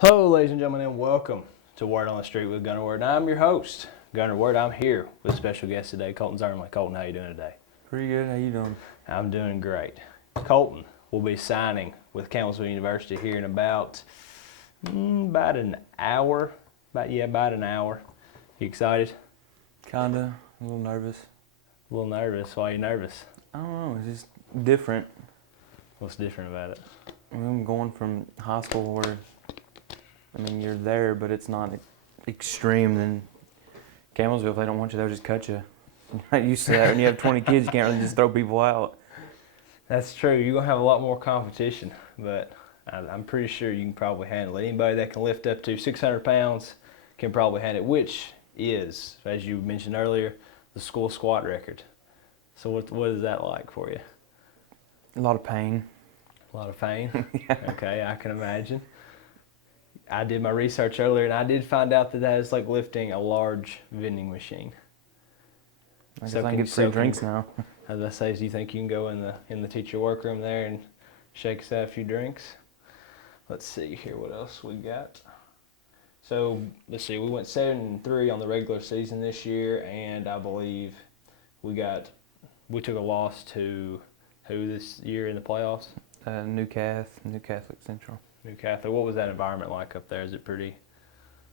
Hello, ladies and gentlemen, and welcome to Word on the Street with Gunnar. And I'm your host, Gunnar Word. I'm here with a special guest today, Colton Z. Colton, how you doing today? Pretty good. How you doing? I'm doing great. Colton will be signing with Campbellsville University here in about an hour. About an hour. You excited? Kinda. A little nervous. A little nervous. Why are you nervous? I don't know. It's just different. What's different about it? I'm going from high school where, you're there, but it's not extreme. Then Campbellsville, if they don't want you, they'll just cut you. You're not used to that. When you have 20 kids, you can't really just throw people out. That's true. You're going to have a lot more competition, but I'm pretty sure you can probably handle it. Anybody that can lift up to 600 pounds can probably handle it, which is, as you mentioned earlier, the school squat record. So what is that like for you? A lot of pain. A lot of pain? Yeah. Okay, I can imagine. I did my research earlier, and I did find out that is like lifting a large vending machine. I guess I can get free drinks now. As I say, do you think you can go in the teacher workroom there and shake us out a few drinks? Let's see here what else we got. So let's see, we went 7-3 on the regular season this year, and I believe we took a loss to who this year in the playoffs? New Catholic Central. New Catholic. What was that environment like up there? Is it pretty?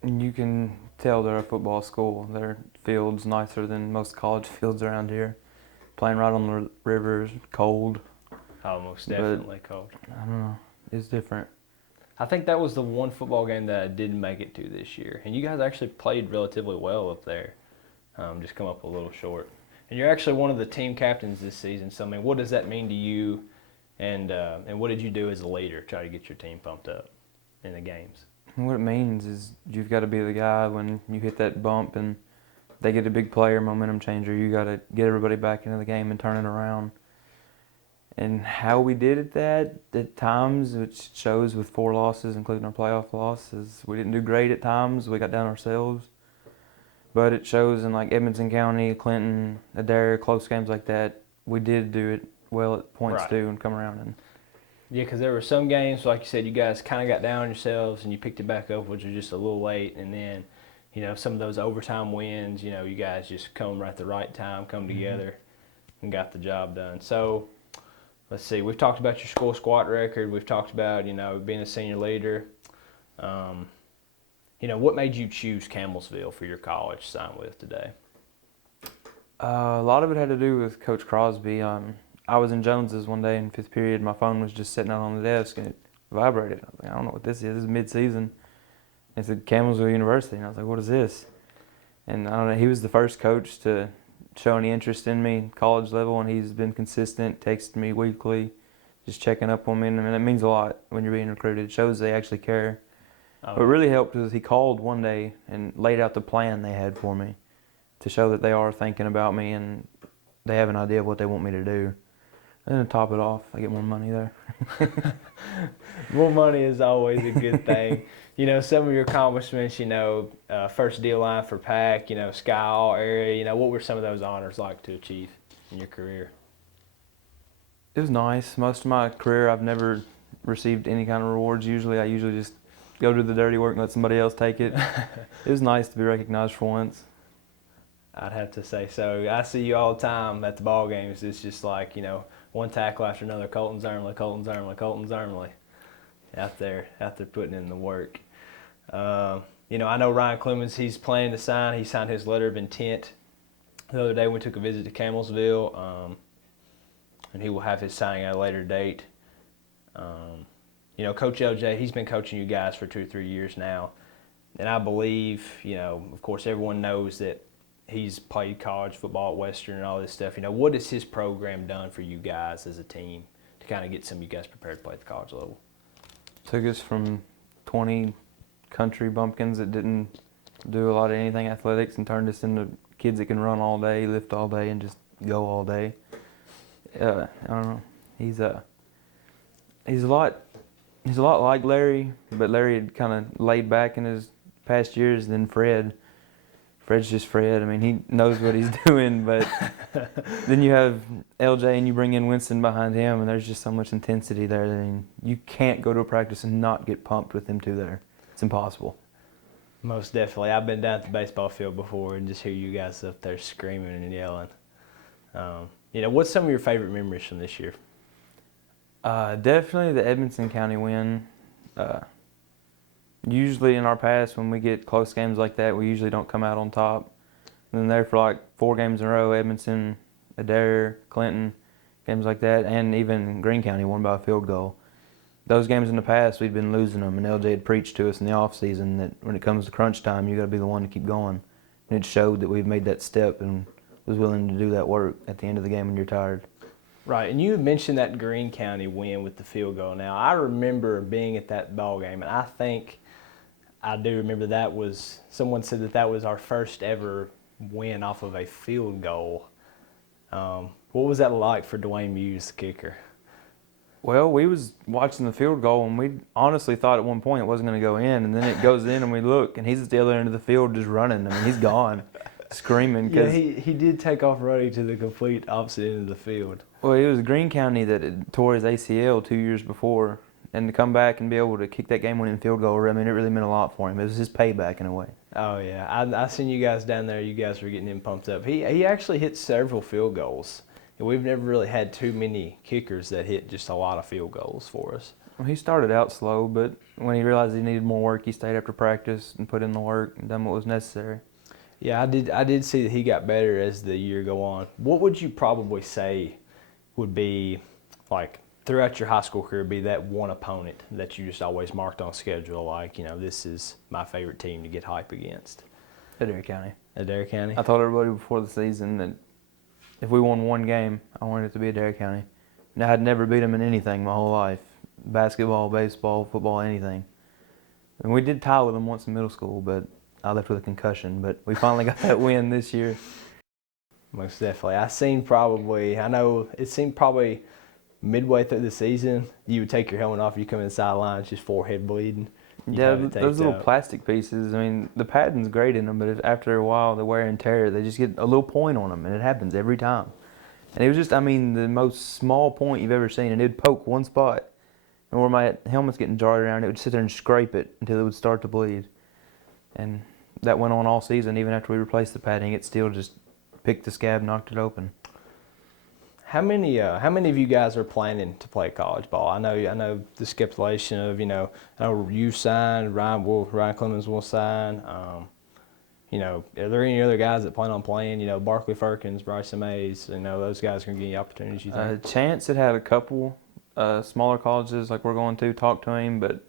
You can tell they're a football school. Their field's nicer than most college fields around here. Playing right on the rivers, cold. Oh, most definitely cold. I don't know. It's different. I think that was the one football game that I didn't make it to this year. And you guys actually played relatively well up there. Just come up a little short. And you're actually one of the team captains this season. So, what does that mean to you? And what did you do as a leader to try to get your team pumped up in the games? What it means is you've got to be the guy when you hit that bump and they get a big player, momentum changer. You got to get everybody back into the game and turn it around. And how we did it that at times, which shows with 4 losses, including our playoff losses, we didn't do great at times. We got down ourselves. But it shows in like Edmonson County, Clinton, Adair, close games like that, we did do it well at points Right. too and come around. And Yeah, because there were some games, like you said, you guys kind of got down on yourselves and you picked it back up, which was just a little late. And then, some of those overtime wins, you guys just come right at the right time, come together and got the job done. So, let's see. We've talked about your school squat record. We've talked about, being a senior leader. What made you choose Campbellsville for your college to sign with today? a lot of it had to do with Coach Crosby. I was in Jones's one day in 5th period. My phone was just sitting out on the desk and it vibrated. I was like, I don't know what this is. This is mid-season. It said Campbellsville University. And I was like, what is this? And I don't know, he was the first coach to show any interest in me college level, and he's been consistent, texted me weekly, just checking up on me. And it means a lot when you're being recruited. It shows they actually care. What really helped was he called one day and laid out the plan they had for me to show that they are thinking about me and they have an idea of what they want me to do. And then to top it off, I get more money there. More money is always a good thing. Some of your accomplishments, first D line for PAC, Sky All area, what were some of those honors like to achieve in your career? It was nice. Most of my career, I've never received any kind of rewards. I usually just go do the dirty work and let somebody else take it. It was nice to be recognized for once. I'd have to say so. I see you all the time at the ball games. It's just like, one tackle after another. Colton Z. Out there putting in the work. I know Ryan Clemens, he's planning to sign. He signed his letter of intent the other day when we took a visit to Campbellsville. And he will have his signing at a later date. Coach LJ, he's been coaching you guys for 2 or 3 years now. And I believe, of course, everyone knows that he's played college football at Western and all this stuff. What has his program done for you guys as a team to kind of get some of you guys prepared to play at the college level? Took us from 20 country bumpkins that didn't do a lot of anything athletics and turned us into kids that can run all day, lift all day, and just go all day. I don't know. He's a lot like Larry, but Larry had kind of laid back in his past years than Fred. Fred's just Fred. He knows what he's doing, but then you have LJ and you bring in Winston behind him, and there's just so much intensity there. You can't go to a practice and not get pumped with them two there. it's impossible. Most definitely. I've been down at the baseball field before and just hear you guys up there screaming and yelling. What's some of your favorite memories from this year? Definitely the Edmonson County win. Usually in our past, when we get close games like that, we usually don't come out on top. And then there for like 4 games in a row, Edmonton, Adair, Clinton, games like that, and even Greene County won by a field goal. Those games in the past, we'd been losing them, and LJ had preached to us in the off season that when it comes to crunch time, you got to be the one to keep going. And it showed that we've made that step and was willing to do that work at the end of the game when you're tired. Right, and you had mentioned that Greene County win with the field goal. Now, I remember being at that ball game, and I do remember someone said that was our first ever win off of a field goal. What was that like for Dwayne Muse, the kicker? Well, we was watching the field goal, and we honestly thought at one point it wasn't going to go in, and then it goes in, and we look, and he's at the other end of the field just running. I mean, he's gone, screaming. Yeah, he did take off running to the complete opposite end of the field. Well, it was Greene County that had tore his ACL 2 years before, and to come back and be able to kick that game-winning field goal, I mean, it really meant a lot for him. It was his payback in a way. Oh, yeah. I seen you guys down there. You guys were getting him pumped up. He actually hit several field goals. We've never really had too many kickers that hit just a lot of field goals for us. Well, he started out slow, but when he realized he needed more work, he stayed after practice and put in the work and done what was necessary. Yeah, I did see that he got better as the year go on. What would you probably say would be, like, throughout your high school career, be that one opponent that you just always marked on schedule, like, this is my favorite team to get hype against? Adair County. Adair County? I told everybody before the season that if we won one game, I wanted it to be Adair County. And I had never beat them in anything my whole life. Basketball, baseball, football, anything. And we did tie with them once in middle school, but I left with a concussion. But we finally got that win this year. Most definitely. I know it seemed probably midway through the season, you would take your helmet off, you come in the sidelines, just forehead bleeding. Yeah, those little plastic pieces, I mean, the padding's great in them, but after a while, the wear and tear, they just get a little point on them, and it happens every time. And it was just, the most small point you've ever seen, and it would poke one spot. And where my helmet's getting jarred around, it would sit there and scrape it until it would start to bleed. And that went on all season. Even after we replaced the padding, it still just picked the scab, knocked it open. How many of you guys are planning to play college ball? I know the speculation of, I know you signed, Ryan Clemens will sign. Are there any other guys that plan on playing? Barkley Firkins, Bryson Mays, those guys are going to get you opportunities, you think? Chance had a couple smaller colleges like we're going to talk to him, but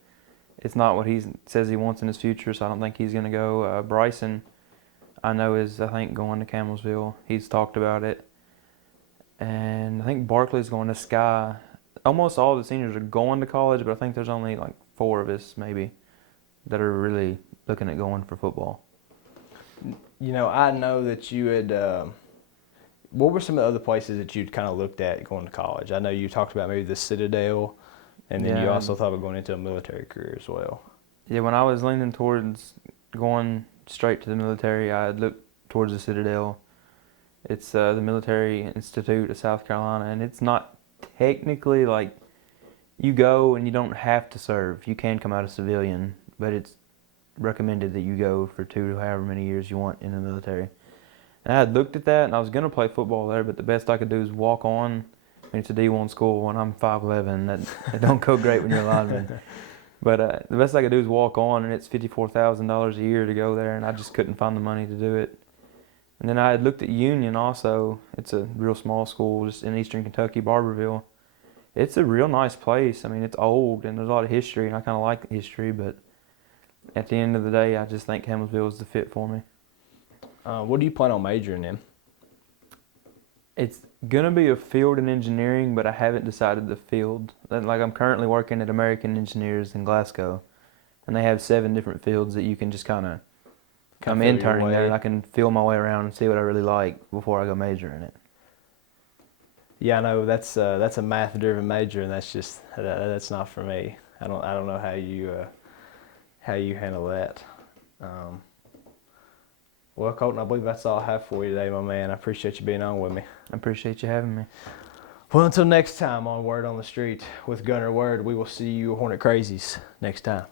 it's not what he says he wants in his future, so I don't think he's going to go. Bryson, I know, is, going to Campbellsville. He's talked about it. And I think Barkley's going to Sky. Almost all the seniors are going to college, but I think there's only like 4 of us maybe that are really looking at going for football. I know that you had, what were some of the other places that you'd kind of looked at going to college? I know you talked about maybe the Citadel, and then you also thought of going into a military career as well. Yeah, when I was leaning towards going straight to the military, I looked towards the Citadel. It's the Military Institute of South Carolina, and it's not technically like you go and you don't have to serve. You can come out a civilian, but it's recommended that you go for 2 to however many years you want in the military. And I had looked at that, and I was going to play football there, but the best I could do is walk on. It's a D1 school, and I'm 5'11". That don't go great when you're a lineman. But the best I could do is walk on, and it's $54,000 a year to go there, and I just couldn't find the money to do it. And then I had looked at Union also. It's a real small school just in eastern Kentucky, Barberville. It's a real nice place. It's old and there's a lot of history, and I kind of like the history, but at the end of the day, I just think Campbellsville is the fit for me. What do you plan on majoring in? It's going to be a field in engineering, but I haven't decided the field. Like, I'm currently working at American Engineers in Glasgow, and they have 7 different fields that you can just I'm interning there, and I can feel my way around and see what I really like before I go major in it. Yeah, I know that's a math-driven major, and that's not for me. I don't know how you handle that. Well, Colton, I believe that's all I have for you today, my man. I appreciate you being on with me. I appreciate you having me. Well, until next time on Word on the Street with Gunnar Word, we will see you Hornet Crazies next time.